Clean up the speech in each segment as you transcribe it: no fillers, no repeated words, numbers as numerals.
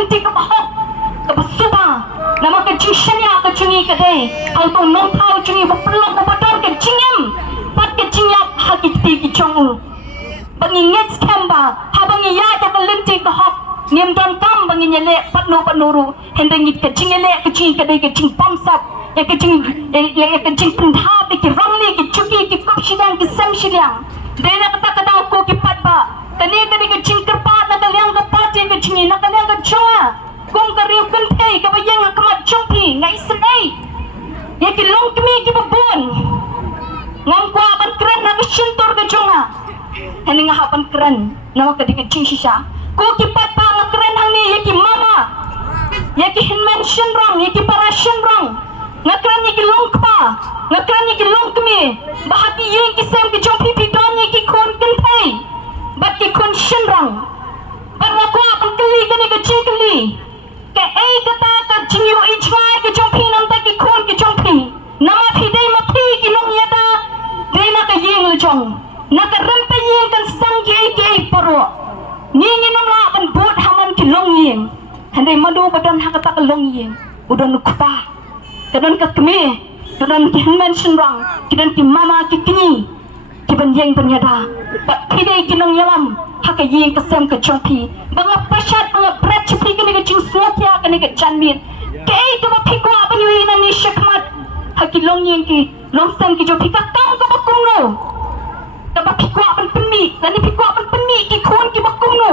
lenti ka bahok ka basuba nama ka jingshanya ka jungi ka dei au to nong thau jungi ba pelok ba badon ka jingem pat ka jingyap hakiti ki chongu bangi ngets kamba habangi ya ta ka lenti ka hok nim don kam bangi nyele patno panuru hendengit ka jingele ka jingi ka dei ka jing pamsap ya ka jing pindha ki ramli ki chuki ki kopshidang ki samshidang dena kata kata ko ki patba kani ka jing kerpa na kalyang ka pati ka jingi na kalyang ka chonga kung ka riu kan thei ka bayang ka mat chongpi ngai snai ya ki long kmi ki babon ngam kwa ban kran na ka shintor ka chonga hani nga hapan kran na ka dika jing shisha ko ki patpa na kran hang ni ya ki mama ya ki hinman shinrong ya ki para shinrong ngakran ni ki long kpa ngakran ni ki long kmi bahati yeng ki sam ki chongpi pi don ni ki kon kan thei bat ki kon shinrong ban ngakwa ban kli ka ni ka jing kli ke ei kata ka jinyu ichwai ke chongpi nam ta ki khon ke chongpi nama phi dei ma phi ki long yada dei na ka yeng le chong na ka ram ta yeng kan sang ki ei ke ei poro ni nam la ban bot haman ki long yeng handai madu badan hakata ka long yeng udan kupa kadan ka kme kadan ki mention rang kidan ki mama ki kini ki ban yeng ban yada ba phi dei ki long yalam haka yeng ka sem ka chongpi banga pashat banga brat chpi ka ni ka ching swatya ka ni ka chanmin kei ka ba phikwa ba ni na ni shakmat haki long yeng ki long sem ki jo phika kam ka ba kumno ka ba phikwa ban penmi la ni phikwa ban penmi ki khon ki ba kumno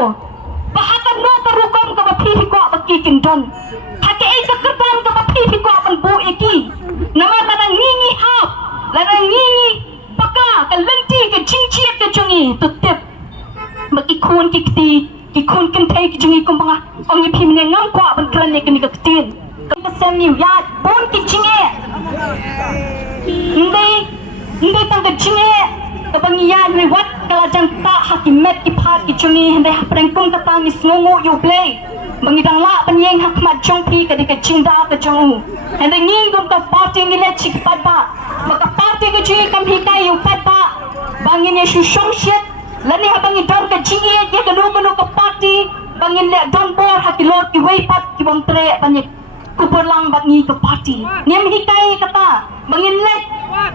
ba haka no ka rukom ka ba phikwa ba ki kin don haka ei ka kertan ka ba phikwa ban bu eki nama ta nang ngi hap la nang ngi baka ka lenti ka chingchi ka chungi tu tip bagi khun ki kti ki khun kan thei ki jungi kum banga ong ni phim ne ngam kwa ban klan ne kan ka ktin ka sem ni ya bon ki chinge ndai tang ka chinge ka bangi ya ni wat kala jang ta haki met ki phat ki chungi ndai hapreng kum ka tang ni sngongo yu play bangi dang la ban yeng hak mat chong pi ka de ka chingda ka chong ndai ngi gum ka party ni le chik pat ba maka party ka chingi kam hi kai yu pat ba bangi ne shu shong shit lani habangi don ka jingi ye ka no ka party bangin le don bor hakilor ki wei pat ki bang tre banyi kuperlang bangi ka party niam hikai kata bangin le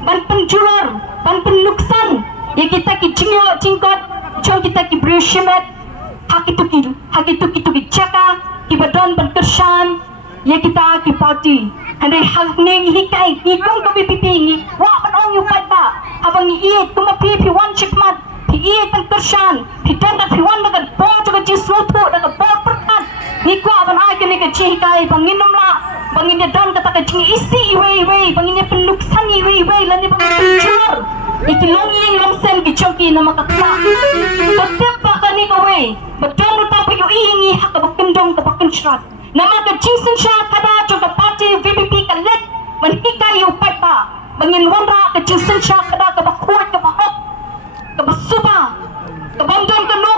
ban penjular ban penuksan ye kita ki jingyo jingkot chong kita ki brishimet hakitu ki chaka ki badon ban kershan ye kita ki party handai hak ning hikai ki kong ka pipi ngi wa ban ong yu pat ba habangi ye kuma pipi one chikmat iya tan kershan hitam dan piwan dengan bom juga jisutu dengan bom perkat ni ku aban ai ke ni ke cikai bangin namla bangin dia dan kata ke cing isi wei bangin dia penuksan wei lani bangin penjur iki longyeng lomsen ki choki nama kakta tetap pakani ni ko wei betul ta pa yu ingi hak ba kendong ka bakin shrat nama ke cingsen shrat kada juga party VPP ka let man hikai yu pa bangin wonra ke cingsen shrat kada ka ba kuat ka ba hok kabasuba kabandon kano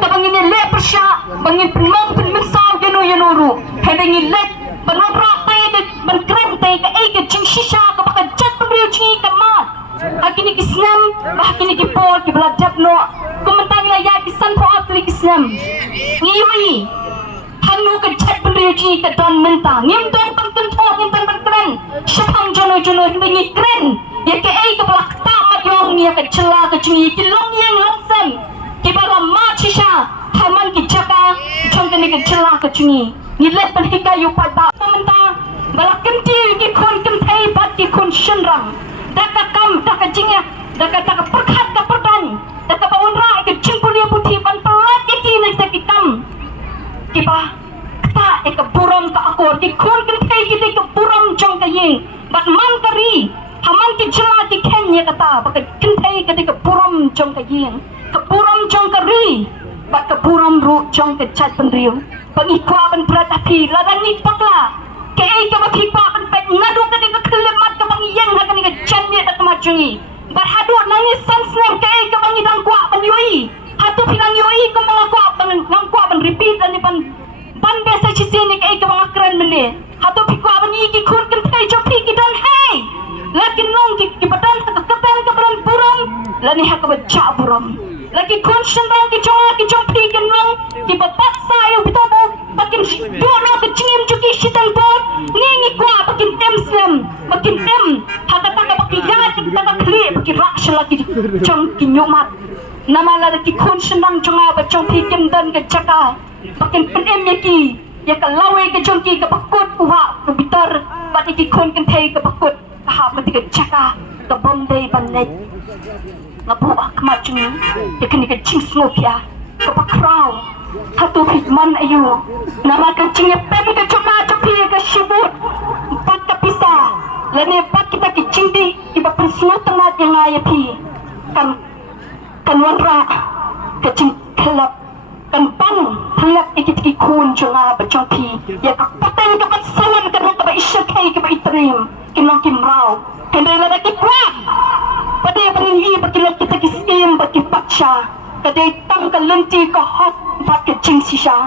kabangin le persya bangin penmong penmensal geno yenuru hedengin le banobra tay de bankren tay ka ay ka ching shisha ka baka jat pabrio chingi ka mat hakini ki snam hakini ki por ki bla japno kumantang la ya ki san po atli ki snam ngiwi hanu ka jat pabrio chingi ka don menta ngim don pangkan po ngim tan bankren shapang jono hedengin kren ya ka ay ka bla yong ni ka chela ka chingi ki long yang long sem ki bala ma chisha haman ki chaka chong ni ka chela ka chingi ni let pan hika yu pat ba menta bala kenti ki khon kem thai bat ki khon shinrang daka kam daka jingya daka perkhat ka perdan daka bawon ra ka chingpulia puthi ban palat ki na ki kam ki ba ta ek buram ka akor ki khon kem thai ki ka buram chong ka yeng bat man kari haman ki jela ki kenya kata baka kintai ka ka puram jong ka yeng ka puram jong ka ri baka puram ru jong ka chat penriu pangikwa ban prat api ladang ni pakla ke ai ka bakikwa ban pet ngadu ka ka klemat ka bang yeng ha ka ni ka chanye ta majungi berhadu nang sans nem ke ai ka bang idang kwa ban yoi hatu pinang yoi ka mga kwa ban ngam kwa ban repeat ani ban besa chisi ni ke ai ka mga kran mene hatu pikwa ban yi ki khun kan thai jo phi ki don hai lakin nong ki badan ka kapan ka badan puram lani ha ka bacha puram lagi khun shendang ki chong phi kan nong ki bapat sayo bito bakin makin hakata ka bakiyat kita ka kli bakira sila ki chong kinyumat namala ki kun senang jonga ba chong pi kem dan ke chaka bakin penem yaki ya ka lawe ke chong ki ka bakut uha ke bitar bat ki kun kan thei ka bakut ka ha ba ke chaka ka bomdei bannet ngapu akmat chung ya kan ke ching snopia ka bakrau hatu hitman ayu nama ka ching pem ke choma chapi ka shibut pat ka pisa lene pat kita ki chingdi iba prisno tengah yang ngaya pi kan wanra ka ching kelap kan bang kelap ikit ki kun chunga ba chong pi ya ka paten ka pat sawan ka ba isya kai ka ba itrim kinong kimrao kendai la ki kwa pade pangi pakilok kita ki skim ba ki paksha kadai tam ka lenti ka hot pat ka ching sisha